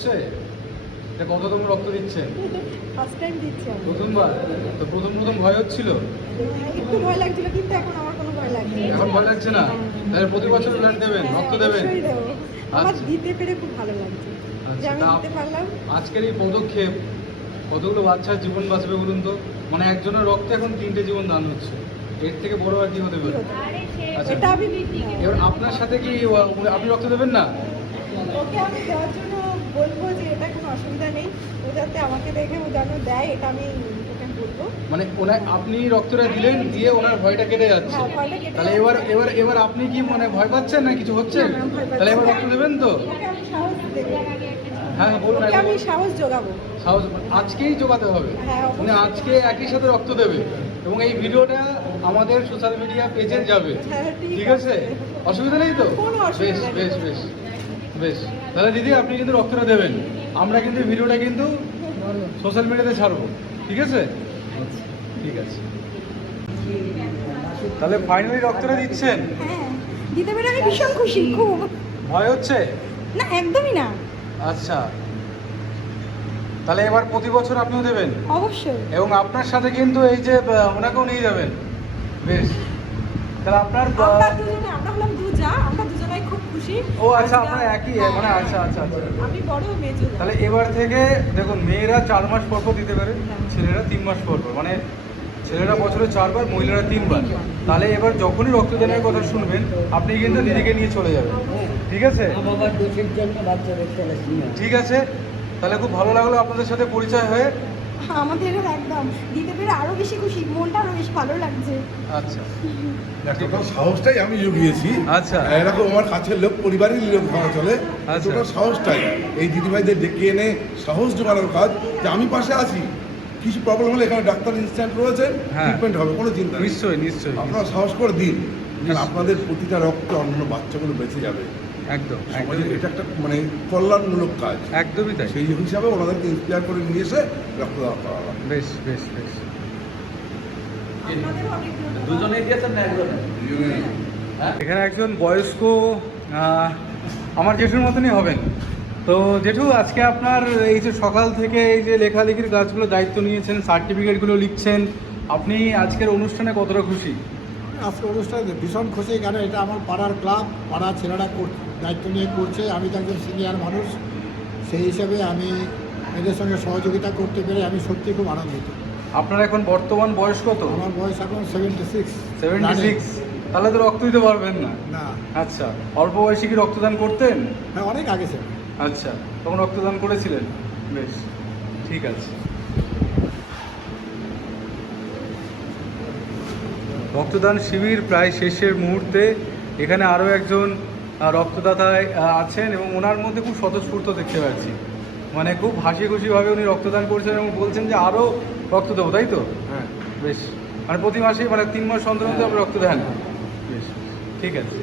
হচ্ছে? এটা কততম রক্ত দিচ্ছেন? ফার্স্ট টাইম দিচ্ছি আমি। প্রথমবার? তো প্রথম ভয় হচ্ছিল? একটু ভয় লাগছিল, কিন্তু এখন আমার কোনো ভয় লাগছে না। এখন ভয় লাগছে না? তাহলে প্রতি বছর ব্লাড দেবেন, রক্ত দেবেন? অবশ্যই দেবো। আমার আচ্ছা। দিতে পেরে খুব ভালো লাগছে যে আমি তা দিতে পারলাম। আজকের এই পদক্ষেপ কতগুলো বাচ্চার জীবন বাঁচবে বলুন তো? মানে একজনের রক্তে এখন 3টে জীবন দান হচ্ছে, এর থেকে বড় আর কি হতে পারে? আচ্ছা, এটা আমি এবার আপনার সাথে কি আপনি রক্ত দেবেন না? ওকে আমি দেওয়ার জন্য বলবো যে এটা কোনো অসুবিধা নেই, ও যাতে আমাকে দেখে ও যেন দেয়, এটা আমি ওকে বলবো। মানে আপনি রক্তটা দিলেন, দিয়ে ওনার ভয়টা কেটে যাচ্ছে। হ্যাঁ, ভয়টা কেটে তাহলে যাচ্ছে। এবার আপনি কি মানে ভয় পাচ্ছেন না কিছু হচ্ছে? না, ভয় পাচ্ছি তাহলে এবার না। রক্ত দেবেন তো? ওকে আমি সাহস দেবো। হ্যাঁ বলুন। ওকে আমি সাহস জোগাবো। সাহস আজকেই জোগাতে হবে। হ্যাঁ, অবশ্যই। মানে আজকে একই সাথে রক্ত দেবে এবং এই ভিডিওটা আমাদের সোশ্যাল মিডিয়া পেজে যাবে। হ্যাঁ, ঠিক আছে? অসুবিধা নেই তো? কোনো অসুবিধা নেই। বেশ। তাহলে দিদি আপনি কিন্তু রক্তটা দেবেন, আমরা কিন্তু ভিডিওটা কিন্তু সোশ্যাল মিডিয়াতে ছাড়বো। ঠিক আছে? ঠিক আছে। তাহলে ফাইনালি রক্তটা দিচ্ছেন? হ্যাঁ, দিতে পেরে আমি ভীষণ খুশি, খুব। ভয় হচ্ছে? না, একদমই না। আচ্ছা, তাহলে এবার প্রতি বছর আপনিও দেবেন অবশ্যই। এবং আপনার সাথে কিন্তু এই যে ওনাকেও নিয়ে যাবেন। বেশ, তাহলে আপনার আমরা হলাম দুজা, আমরা দুজনাই খুব খুশি। ও আচ্ছা, আপনারা একই মানে আচ্ছা। আমি বড় মেজো। তাহলে এবার থেকে দেখুন, মেয়েরা 4 মাস পর পর দিতে পারে, ছেলেরা 3 মাস পর পর, মানে ছেলেরা বছরে 4 বার, মহিলারা 3 বার। তাহলে এবার যখনই রক্তদানের কথা শুনবেন আপনি কিন্তু দিদিকে নিয়ে চলে যাবেন। ঠিক আছে? বাবার দোষের জন্য বাচ্চা দেখতে আসি না। ঠিক আছে, তাহলে খুব ভালো লাগলো আপনাদের সাথে পরিচয় হয়ে। আমাদেরও একদম দিতে পেরে আরো বেশি খুশি, মনটা আরো বেশি ভালো লাগছে। আচ্ছা টোটাল সাহসটাই আমি জুগিয়েছি। আচ্ছা। এরকম আমার কাছের লোক, পরিবারের লোক ভালো চলে। আচ্ছা। টোটাল সাহসটাই এই দিদিভাইদের ডেকে এনে সাহস জোগানোর কাজ, যে আমি পাশে আছি, কিছু প্রবলেম হলে এখানে ডাক্তার ইনস্ট্যান্ট রয়েছে, হ্যাঁ। ট্রিটমেন্ট হবে, কোনো চিন্তা নেই। নিশ্চয়ই। আপনারা সাহস করে দিন, কারণ আপনাদের প্রতিটা রক্ত অন্য বাচ্চাগুলো বেঁচে যাবে। একদম সমাজের এটা একটা মানে কল্যাণমূলক কাজ, একদমই তাই। সেই হিসাবে ওনাদেরকে ইন্সপায়ার করে নিয়ে এসে রক্ত দেওয়া করা হবে। বেশ। আপনাদেরও অনেক ধন্যবাদ। দুজনেই দিয়েছেন না একজনে? এখানে একজন বয়স্ক আমার জেঠুর মতনই হবেন। তো জেঠু, আজকে আপনার এই যে সকাল থেকে এই যে লেখালেখির কাজগুলো দায়িত্ব নিয়েছেন, সার্টিফিকেটগুলো লিখছেন, আপনি আজকের অনুষ্ঠানে কতটা খুশি? আজকে অনুষ্ঠানে ভীষণ খুশি, কারণ এটা আমার পাড়ার ক্লাব, পাড়ার ছেলেরা দায়িত্ব নিয়ে করছে। আমি তো একজন সিনিয়র মানুষ, সেই হিসাবে আমি এদের সঙ্গে সহযোগিতা করতে পেরে আমি সত্যি খুব আনন্দিত। আপনার এখন বর্তমান বয়স কত? আমার বয়স এখন 76। 76। তাহলে তো রক্ত দিতে পারবেন না। না, আচ্ছা, অল্প বয়সে কি রক্তদান করতেন? হ্যাঁ, অনেক আগে ছিল। আচ্ছা, তখন রক্তদান করেছিলেন? বেশ, ঠিক আছে। রক্তদান শিবির প্রায় শেষের মুহূর্তে। এখানে আরও একজন রক্তদাতা আছেন এবং ওনার মধ্যে খুব স্বতঃস্ফূর্ত দেখতে পাচ্ছি, মানে খুব হাসি খুশিভাবে উনি রক্তদান করছেন এবং বলছেন যে আরও রক্ত দেবো, তাই তো? হ্যাঁ, বেশ, মানে প্রতি মাসে মানে 3 মাস অন্তর অন্তর আপনি রক্ত দেন? বেশ, ঠিক আছে।